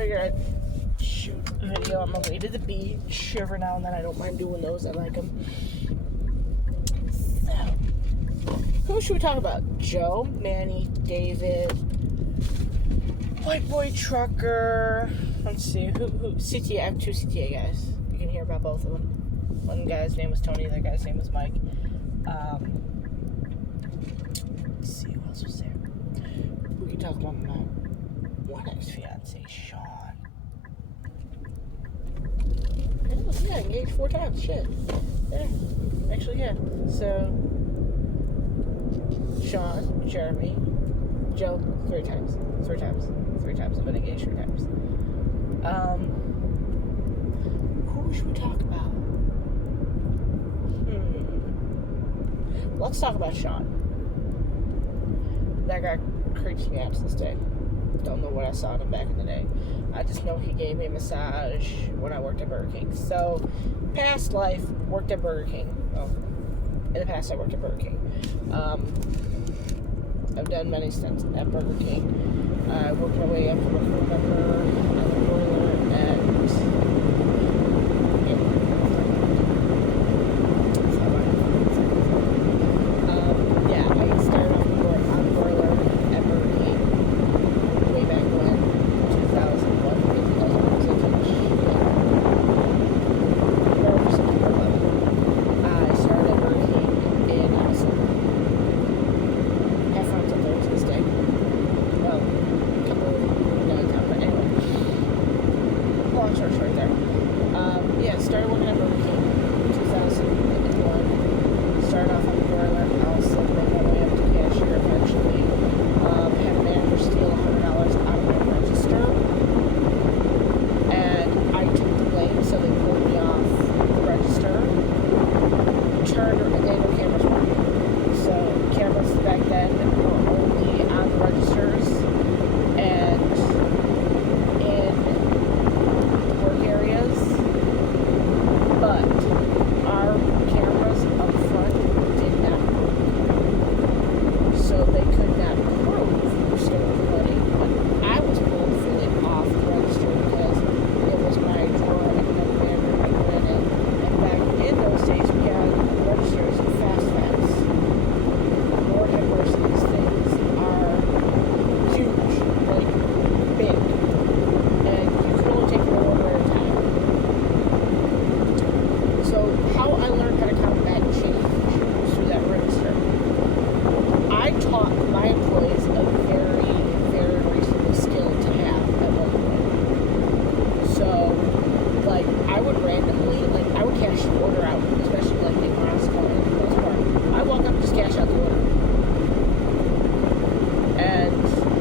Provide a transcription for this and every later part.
figured I'd shoot a video on my way to the beach every now and then. I don't mind doing those. I like them. So, who should we talk about? Joe, Manny, David, White Boy Trucker. Let's see. Who? CTA. I have 2 CTA guys. You can hear about both of them. One guy's name was Tony. The other guy's name was Mike. Let's see. Who else was there? We can talk about my one ex-fiance, Sean. Yeah, engaged 4 times. Shit. Yeah. Actually, yeah. So, Sean, Jeremy, Joe, 3 times. 3 times. 3 times. I've been engaged 3 times. Who should we talk about? Let's talk about Sean. That guy creeps me out to this day. Don't know what I saw in him back in the day. I just know he gave me a massage when I worked at Burger King. So, past life, worked at Burger King. Well, in the past, I worked at Burger King. I've done many stints at Burger King. I worked my way up from a crew member and a boiler, and started working at Burger King in 2001. Started off on the boiler house and worked my way up to cashier eventually. Had a manager steal $100 out of my register. And I took the blame, so they pulled me off the register. Turned, and they were cameras working. So cameras back then were only on the registers and in work areas. But our cameras up front did not work. So they could not prove who stole the money. But I was pulled fully off the register because it was my drawer and the manager went in it. And back in those days, we had registers and fast facts. Lord have mercy, these things are huge, like big. And you can only take one order at a time. So how I learned how to count that change was through that register. I taught my employees a very, very reasonable skill to have at one point. So, like, I would randomly, I would cash the order out, especially like in Moscow and the most part. I walk up and just cash out the order. And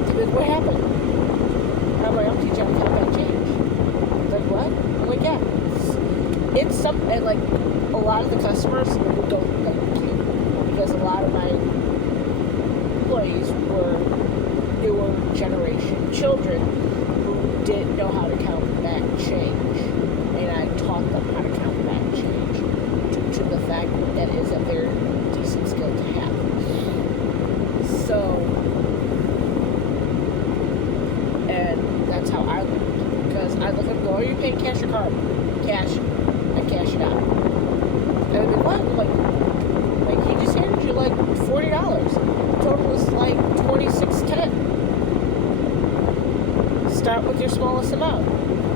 they'd be like, what happened? And I'm like, I'm teaching them how to count that change. Like, what? I'm like, yeah. It's something, and like a lot of the customers don't like it because a lot of my employees were newer generation children who didn't know how to count back change, and I taught them how to count back change due to the fact that is a very decent skill to have. So, and that's how I learned, because I look at them and go, are you paying cash or card? Cash. I cash it out. And they'd be what? Like he just handed you like $40. Total is like $26.10. Start with your smallest amount.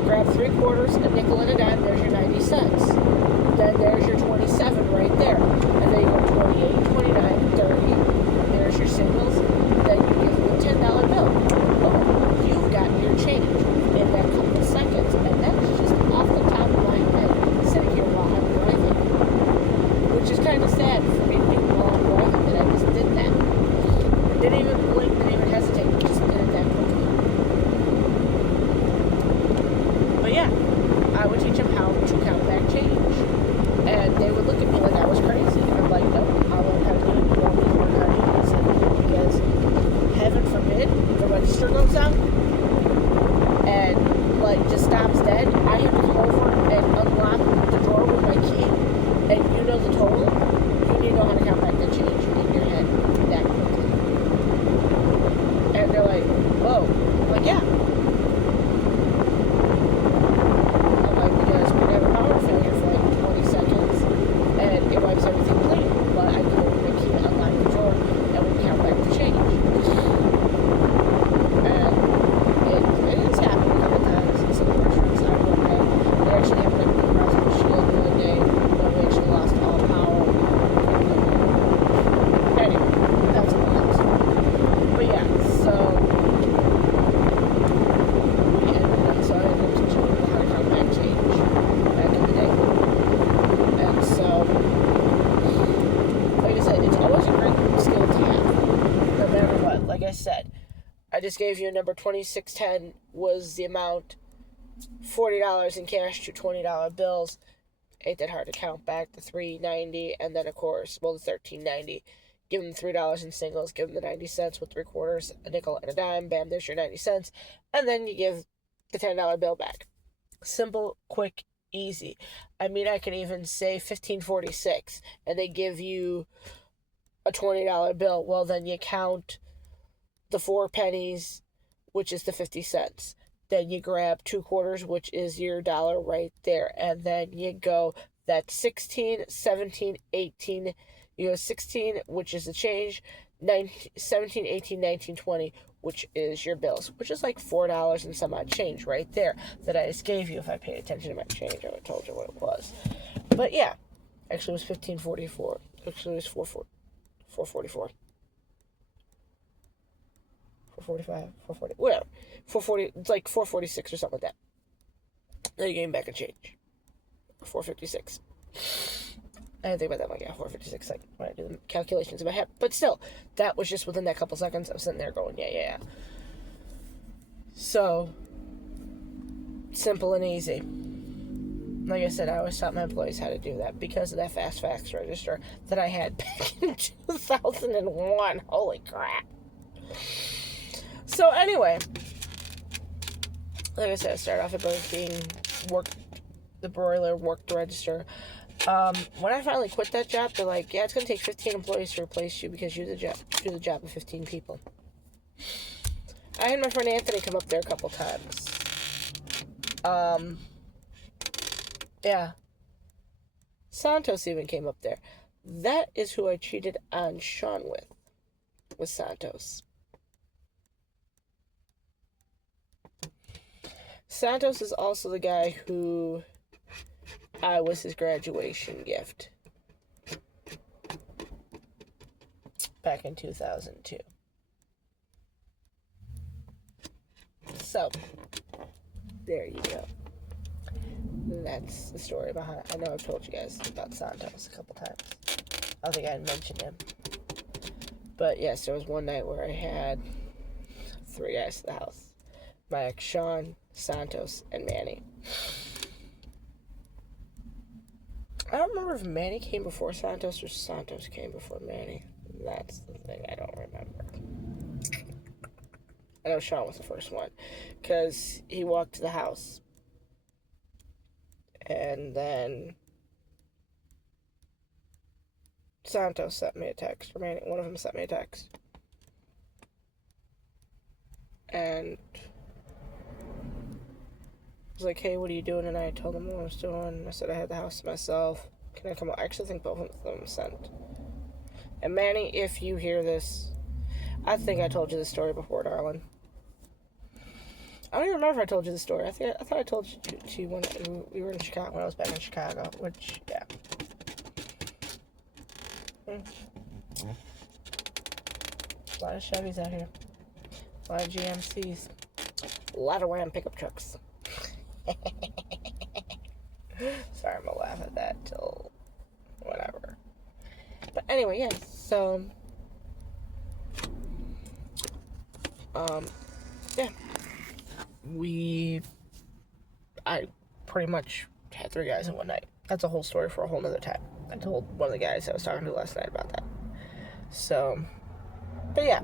Grab 3/4, a nickel, and a dime. There's your 90 cents. Then there's your 27 right there. And then you go 28, 29, 30. There's your singles. Then you give them a $10 bill. Oh, you've got your change in that couple of seconds. And that's just off the top of my head. Sitting here while I'm driving, which is kind of sad for me to think while I'm driving that I just did that. I didn't even blink, didn't even hesitate, just did it that quickly. But yeah, I would teach them how to count back change, and they would look at me like I was crazy. And I'm like, no, I'll learn how to do it. You want me to learn how to use it? Because heaven forbid the register goes out and just stops dead. I have to come over and unlock the drawer with my key, and you know the total. You need to know how to count back the change in your head that quickly. And they're like, whoa. I'm like, yeah. just gave you a number. $26.10 was the amount. $40 in cash to $20 bills. Ain't that hard to count back. The $3.90, and then of course, the $13.90. Give them $3 in singles. Give them the 90 cents with 3/4, a nickel, and a dime. Bam, there's your 90 cents, and then you give the $10 bill back. Simple, quick, easy. I mean, I can even say 1546, and they give you a $20 bill. Well, then you count the 4 pennies, which is the 50 cents. Then you grab 2/4, which is your dollar right there. And then you go, that's 16, 17, 18. You go 16, which is the change. 19, 17, 18, 19, 20, which is your bills. Which is like $4 and some odd change right there that I just gave you. If I paid attention to my change, I would have told you what it was. But yeah, actually it was 1544. Actually it was 444. 445, 440, whatever. 440, it's like 446 or something like that. Then you gain back a change. 456. I didn't think about that one. Yeah, 456, like when I do the calculations in my head. But still, that was just within that couple seconds. I was sitting there going, yeah. So, simple and easy. Like I said, I always taught my employees how to do that because of that fast fax register that I had back in 2001. Holy crap. So anyway, like I said, I started off at Burger King, worked the broiler, worked the register. When I finally quit that job, they're like, yeah, it's going to take 15 employees to replace you because you do the job of 15 people. I had my friend Anthony come up there a couple times. Yeah. Santos even came up there. That is who I cheated on Sean with, was Santos. Santos is also the guy who I was his graduation gift back in 2002. So, there you go. That's the story behind it. I know I've told you guys about Santos a couple times. I don't think I had mentioned him. But yes, there was one night where I had 3 guys to the house. My ex Sean, Santos, and Manny. I don't remember if Manny came before Santos or Santos came before Manny. That's the thing I don't remember. I know Sean was the first one because he walked to the house. And then Santos sent me a text. Or Manny, one of them sent me a text. And I was like, hey, what are you doing tonight? I told him what I was doing. I said I had the house to myself. Can I come out? I actually think both of them sent. And Manny, if you hear this, I think I told you this story before, darling. I don't even remember if I told you the story. I thought I told you when we were in Chicago, when I was back in Chicago, which, yeah. A lot of Chevys out here. A lot of GMCs. A lot of Ram pickup trucks. Sorry, I'm gonna laugh at that till whatever. But anyway, yeah, so yeah. I pretty much had 3 guys in one night. That's a whole story for a whole nother time. I told one of the guys I was talking to last night about that. So, but yeah.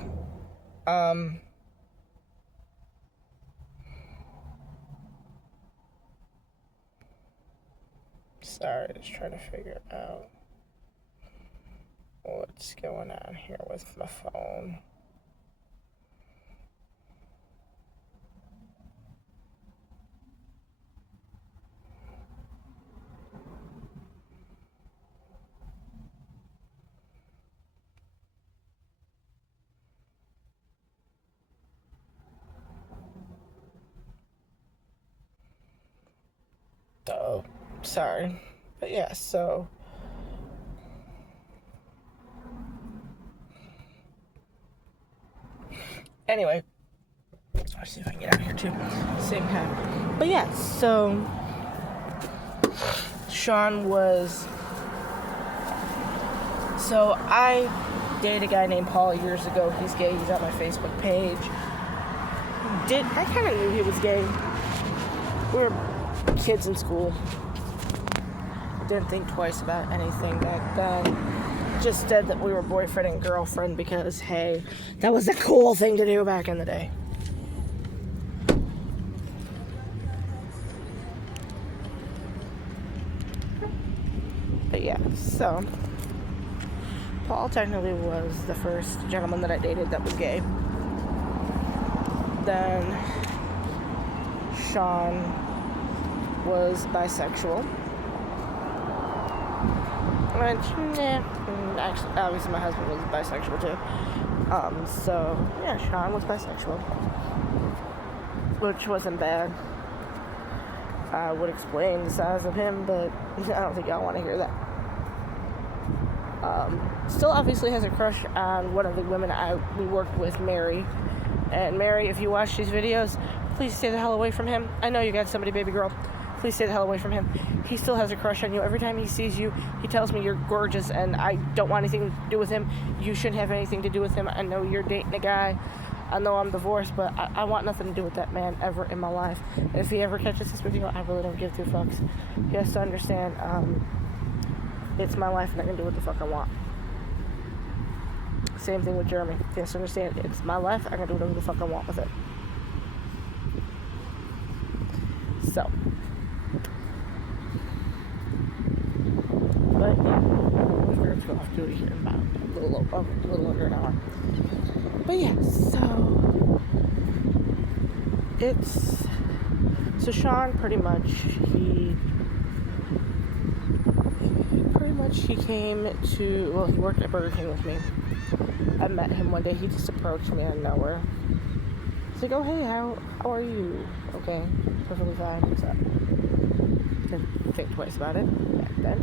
Sorry, just trying to figure out what's going on here with my phone. Oh, sorry. But yeah, so anyway, let's see if I can get out of here too. Same time. But yeah, so Sean was. So I dated a guy named Paul years ago. He's gay. He's on my Facebook page. I kind of knew he was gay. We were kids in school. Didn't think twice about anything back then. Just said that we were boyfriend and girlfriend because, hey, that was a cool thing to do back in the day. But yeah, so Paul technically was the first gentleman that I dated that was gay. Then Sean was bisexual. Which, actually, obviously my husband was bisexual too. So, yeah, Sean was bisexual. Which wasn't bad. I would explain the size of him, but I don't think y'all want to hear that. Still obviously has a crush on one of the women we worked with, Mary. And Mary, if you watch these videos, please stay the hell away from him. I know you got somebody, baby girl. Please stay the hell away from him. He still has a crush on you. Every time he sees you, he tells me you're gorgeous, and I don't want anything to do with him. You shouldn't have anything to do with him. I know you're dating a guy. I know I'm divorced, but I want nothing to do with that man ever in my life. And if he ever catches this video, I really don't give two fucks. He has to understand, it's my life, and I can do what the fuck I want. Same thing with Jeremy. He has to understand, it's my life, I can do whatever the fuck I want with it. So. But yeah, we're going to go off duty here in about a little under an hour. But yeah, so Sean pretty much he came to, well, he worked at Burger King with me. I met him one day. He just approached me out of nowhere. He's like, oh hey, how are you? Okay, perfectly fine. What's up? Didn't think twice about it back then.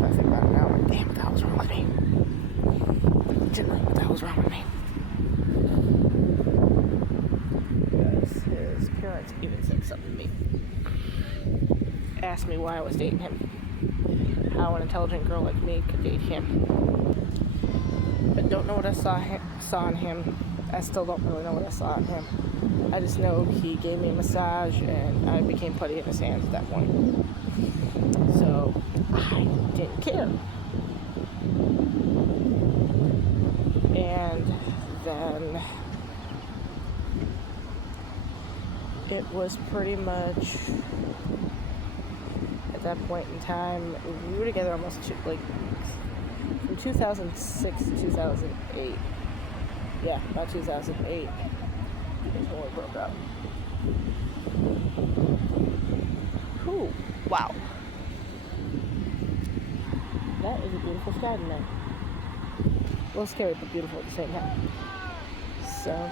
But I think about it now. Like, damn, what the hell's wrong with me? Legitimately, what the hell's wrong with me? Because his parents even said something to me. Asked me why I was dating him. How an intelligent girl like me could date him. But don't know what I saw in him. I still don't really know what I saw in him. I just know he gave me a massage and I became putty in his hands at that point. So I didn't care. And then it was pretty much at that point in time, we were together almost from 2006 to 2008. Yeah, about 2008 is when we broke up. Whew, wow. That is a beautiful sky tonight. A little scary, but beautiful at the same time. So,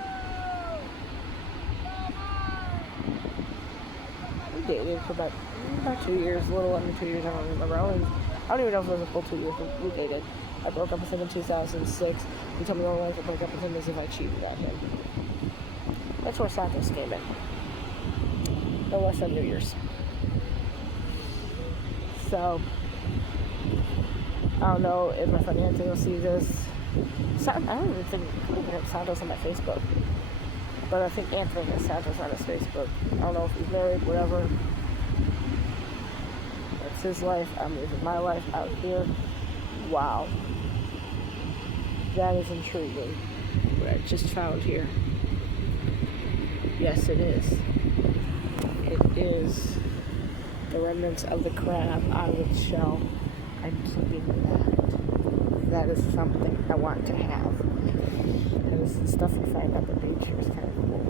we dated for about 2 years, a little under 2 years, I don't remember. I don't even know if it was a full 2 years, but we dated. I broke up with him in 2006. He told me the only way I could break up with him is if I cheated on him. That's where Santos came in. No less than New Year's. So, I don't know if my friend Anthony will see this. I don't even think I have Santos on my Facebook. But I think Anthony has Santos on his Facebook. I don't know if he's married, whatever. That's his life. I'm living my life out here. Wow. That is intriguing. What I just found here. Yes, it is. It is the remnants of the crab out of its shell. I'm keeping that. That is something I want to have. And this is stuff you find on the beach here is kind of cool.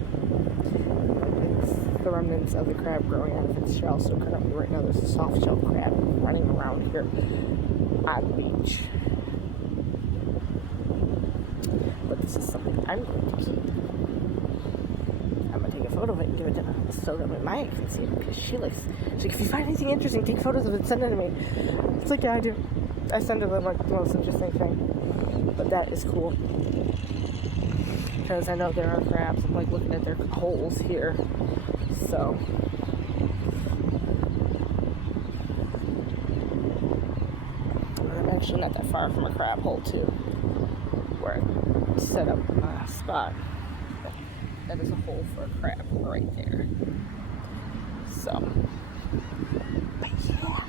It's the remnants of the crab growing out of its shell. So currently right now there's a soft shell crab running around here on the beach. But this is something I'm going to keep. I'm going to take a photo of it and give it to her so that Maya can see it, because she's like, if you find anything interesting, take photos of it, send it to me. It's like, yeah, I do. I send her the most interesting thing. But that is cool. Because I know there are crabs. I'm like looking at their holes here. So. I'm actually not that far from a crab hole too. Where I set up my spot. That is a hole for a crab right there. So, but yeah,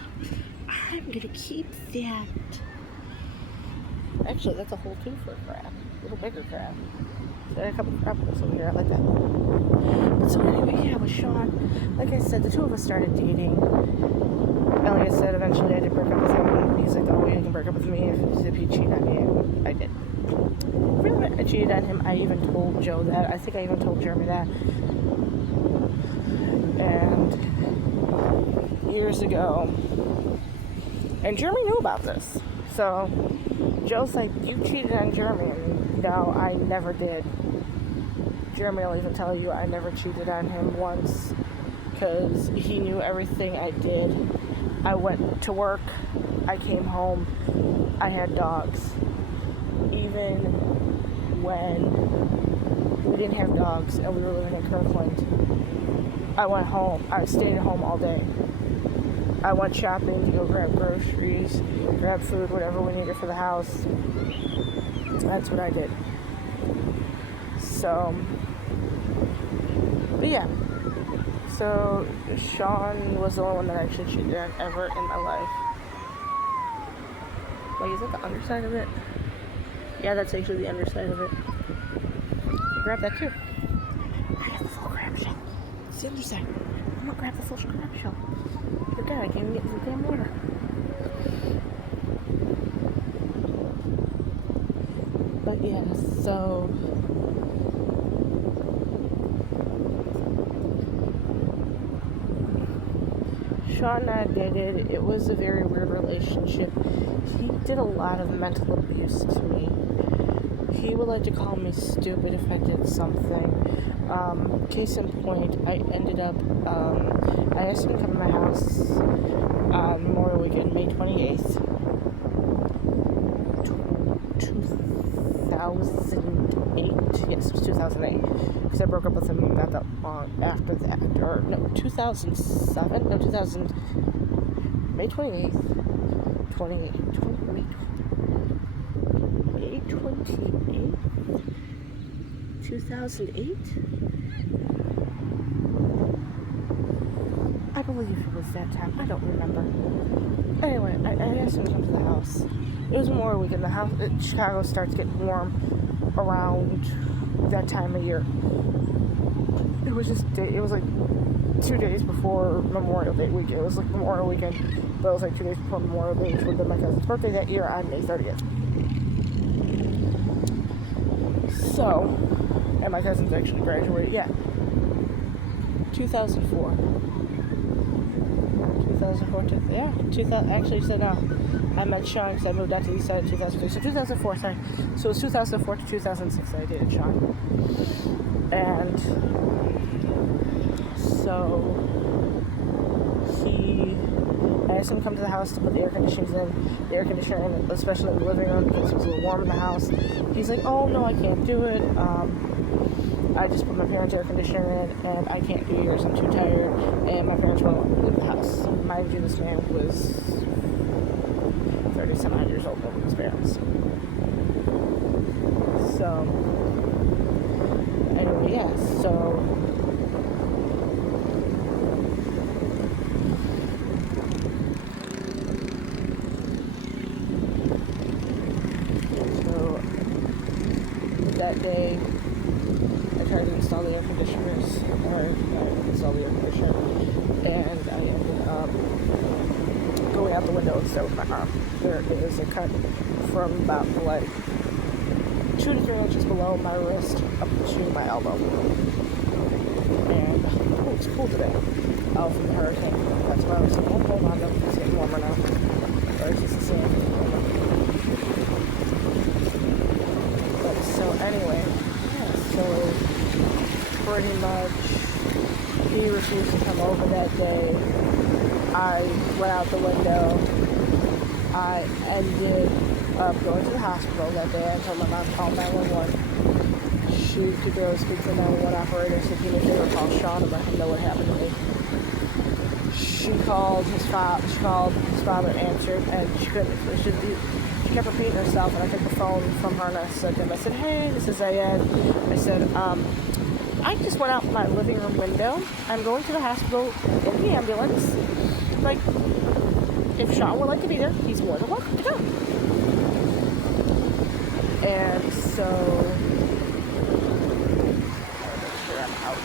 I'm gonna keep that. Actually, that's a hole too for a crab. A little bigger crab. There are a couple of crab holes over here. I like that. But so anyway, yeah, with Sean, like I said, the two of us started dating. Elliot said eventually I did break up with him. He's like, oh, you can break up with me if you cheat on me. And I did. Really, I cheated on him. I even told Joe that. I think I even told Jeremy that. And years ago, and Jeremy knew about this. So Joe's like, you cheated on Jeremy. And no, I never did. Jeremy will even tell you I never cheated on him once because he knew everything I did. I went to work, I came home, I had dogs. Even when we didn't have dogs and we were living in Kirkland, I went home. I stayed at home all day. I went shopping to go grab groceries, grab food, whatever we needed for the house. That's what I did. So, but yeah. So, Sean was the only one that I actually cheated on ever in my life. Wait, is that the underside of it? Yeah, that's actually the underside of it. Grab that too. I got the full crab shell. It's the underside. I'm gonna grab the full crab shell. Forgot, I can't even get the damn water. But yeah, so Sean and I dated. It was a very weird relationship. He did a lot of mental abuse to me. He would like to call me stupid if I did something. Case in point, I ended up, I asked him to come to my house on Memorial Weekend, May 28th, 2008. Yes, it was 2008. Because I broke up with him not that long after that. Or, no, 2007? No, 2000. May 28th. May 28th? 2008? I believe it was that time. I don't remember. Anyway, I asked him to come to the house. It was Memorial Weekend. The house, Chicago starts getting warm around that time of year. It was just, it was like 2 days before Memorial Day weekend. It was like Memorial Weekend, but it was like 2 days before Memorial Day, which would have been my cousin's birthday that year on May 30th. So, and my cousin's actually graduated, yeah. 2004. 2004, yeah. 2000, actually, so no. I met Sean because I moved out to the east side in 2003. So 2004, sorry. So it was 2004 to 2006 that I dated Sean. And so I asked him to come to the house to put the air conditioner in, especially in the living room because it was a little warm in the house. He's like, oh no, I can't do it. I just put my parents' air conditioner in and I can't do yours, I'm too tired, and my parents won't let me leave the house. Mind you, this man was 30-some odd years old with his parents. So, anyway, yeah, so that day I tried to install the air conditioners, or I installed the air conditioner, and I ended up going out the window instead with my arm. There is a cut from about like 2 to 3 inches below my wrist up to my elbow. And oh, it's cool today. Oh, from the hurricane. That's why I was like, oh, hold on, though. It's getting warmer now. Or it's just the same. But so anyway, yeah, so pretty much he refused to come over that day. I went out the window. I ended up going to the hospital that day. I told my mom to call 911. She could go speak to the 911 operator, so he knew they were call Sean and let him know what happened to me. She called his father. She called his father, answered, and she couldn't. She kept repeating herself, and I took the phone from her and I said to him, I said, hey, this is Ayed. I said, I just went out my living room window. I'm going to the hospital in the ambulance. Like, if Sean would like to be there, he's more than welcome to come. And so, make sure I'm out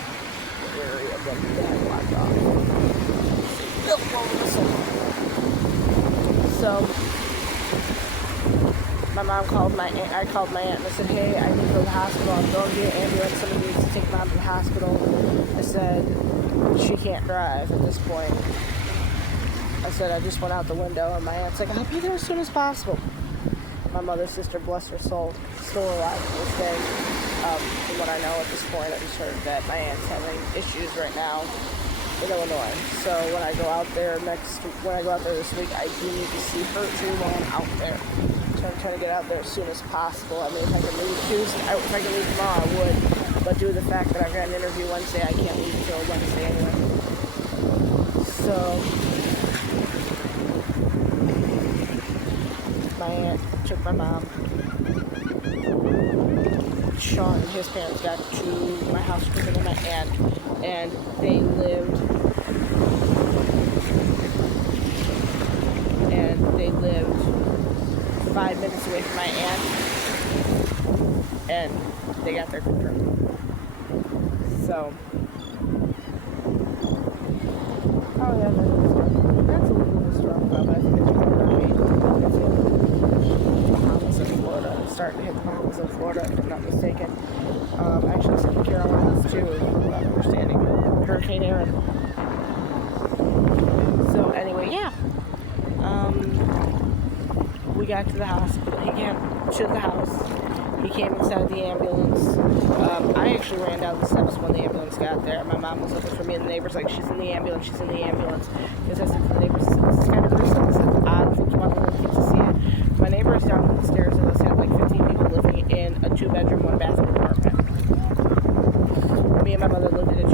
the area that I blocked off. So, my mom called my aunt. I called my aunt and I said, hey, I need to go to the hospital. I'm going to get an ambulance. Somebody needs to take mom to the hospital. I said, she can't drive at this point. I said, I just went out the window, and my aunt's like, I'll be there as soon as possible. My mother's sister, bless her soul, still alive to this day. From what I know at this point, I just heard that my aunt's having issues right now in Illinois. So when I go out there this week, I do need to see her too while I'm out there. So I'm trying to get out there as soon as possible. I mean, if I can leave Tuesday, if I can leave tomorrow, I would. But due to the fact that I've got an interview Wednesday, I can't leave until Wednesday anyway. So my aunt took my mom. Sean and his parents got to my house quicker than my aunt, and they lived 5 minutes away from my aunt, and they got there quicker. So, oh yeah, that's a little strong, but I think it's Bahamas in Florida. It's starting to hit the Bahamas in Florida, if I'm not mistaken. Actually, some Carolinas too, from my understanding. Hurricane Aaron. So anyway, yeah. We got to the hospital. He came to the house. He came inside the ambulance. I actually ran down the steps when the ambulance got there. My mom was looking for me, and the neighbor's like, she's in the ambulance, she's in the ambulance. Because I said to the neighbors, this is kind of gruesome. This is odd. I think you want to see it. My neighbor is down the stairs, and us had like 15 people living in a 2-bedroom, 1-bathroom apartment. Me and my mother lived in a